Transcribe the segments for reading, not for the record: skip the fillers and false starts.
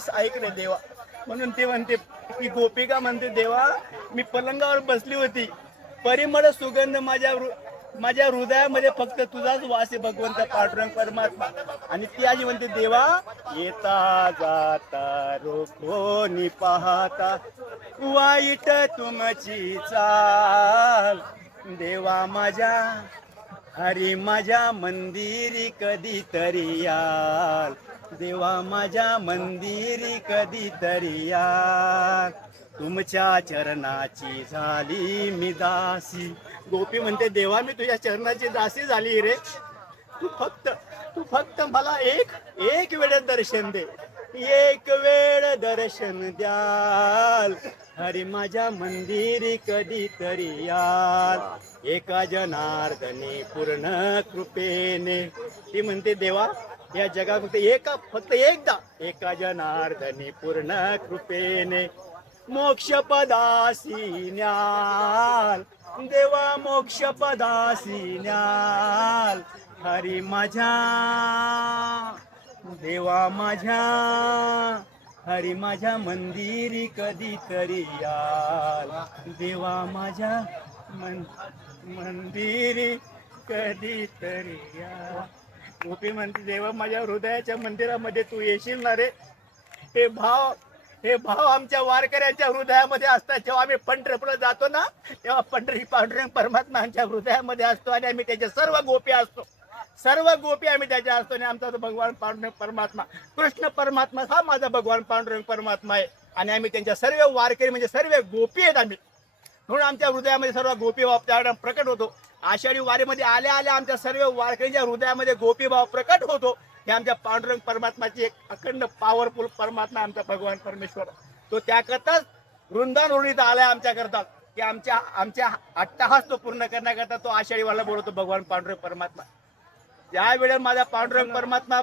बस ऐक रे देवा. म्हणून ते म्हणते की गोपिका म्हणते देवा मी पलंगावर बसली होती, परिमळ सुगंध माझ्या हृदयामध्ये फक्त तुझाच वास आहे भगवंत पांडुरंग परमात्मा. आणि ती आजी म्हणते देवा येता जाता रोखोनी पाहता वाईट तुमची चाल, देवा माझ्या हरी माझ्या मंदिरी कधीतरी याल, देवा माझ्या मंदिरी कधीतरी याल, तुमच्या चरणाची झाली मी दासी. गोपी म्हणते देवा मी तुझ्या चरणाची दासी झाली रे. तू फक्त मला एक वेळ दर्शन दे, एक वेळ दर्शन द्याल, हरी माझ्या मंदिरी कधीतरी याल, एका जनार्दने पूर्ण कृपेने. ती म्हणते देवा या जगात फक्त एकदा एका जनार्दने पूर्ण कृपेने मोक्ष पदासी न्याल, देवा मोक्ष पदासी न्याल, हरी माझ्या देवा माझ्या हरी माझ्या मंदिरी कधीतरी याल, देवा माझ्या मंदिरी कधीतरी याल. गोपी म्हणते देवा माझ्या हृदयाच्या मंदिरामध्ये तू येशील ना रे. हे भाव आमच्या वारकऱ्यांच्या हृदयामध्ये असतात. जेव्हा आम्ही पंढरपूरला जातो ना तेव्हा पांडुरंग परमात्मा आमच्या हृदयामध्ये असतो आणि आम्ही त्याच्या सर्व गोपी असतो. सर्व गोपी आम्ही त्याच्या असतो आणि आमचा भगवान पांडुरंग परमात्मा कृष्ण परमात्मा हा माझा भगवान पांडुरंग परमात्मा आहे. आणि आम्ही त्यांच्या सर्व वारकरी म्हणजे सर्व गोपी आहेत आम्ही. म्हणून आमच्या हृदयामध्ये सर्व गोपी भाव त्यावेळेला प्रकट होतो. आषाढी वारीमध्ये आल्या आमच्या सर्व वारकऱ्यांच्या हृदयामध्ये गोपी भाव प्रकट होतो. हे आमच्या पांडुरंग परमात्माची एक अखंड पॉवरफुल परमात्मा आमचा भगवान परमेश्वर. तो त्याकरताच वृंदावन रोडीत आलाय आमच्याकरता की आमच्या अट्टहास तो पूर्ण करण्याकरता तो आषाढी वाला बोलतो भगवान पांडुरंग परमात्मा. ज्या वेळेला माझा पांडुरंग परमात्मा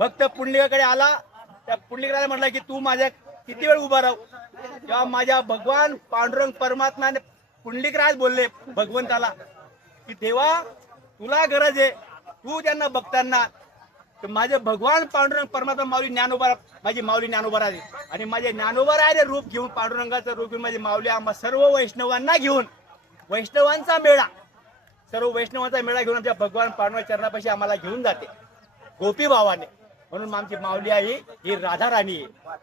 भक्त पुंडलिकाकडे आला, त्या पुंडलिकाला म्हटलं की तू माझ्या किती वेळ उभा राहू. तेव्हा माझ्या भगवान पांडुरंग परमात्माने पुंडलिकराज बोलले भगवंताला की देवा तुला गरज आहे, तू त्यांना बघताना माझे भगवान पांडुरंग परमात्मा माझी माऊली ज्ञानोबा आहे. आणि माझे ज्ञानोबा आहे रूप घेऊन पांडुरंगाचं रूप घेऊन माझी माऊली आम्हा सर्व वैष्णवांना घेऊन वैष्णवांचा मेळा सर्व वैष्णवांचा मेळा घेऊन आमच्या भगवान पांडुरंग चरणापाशी आम्हाला घेऊन जाते गोपी भावाने. म्हणून आमची माऊली आई ही राधा राणी आहे.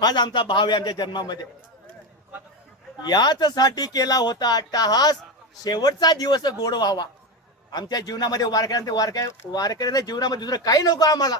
हाच आमचा भाव आहे आमच्या जन्मामध्ये. याच साठी केला होता अट्टहास, शेवटचा दिवस गोड व्हावा. आमच्या जीवनामध्ये वारकऱ्यांच्या जीवनामध्ये दुसरं काही नको आम्हाला.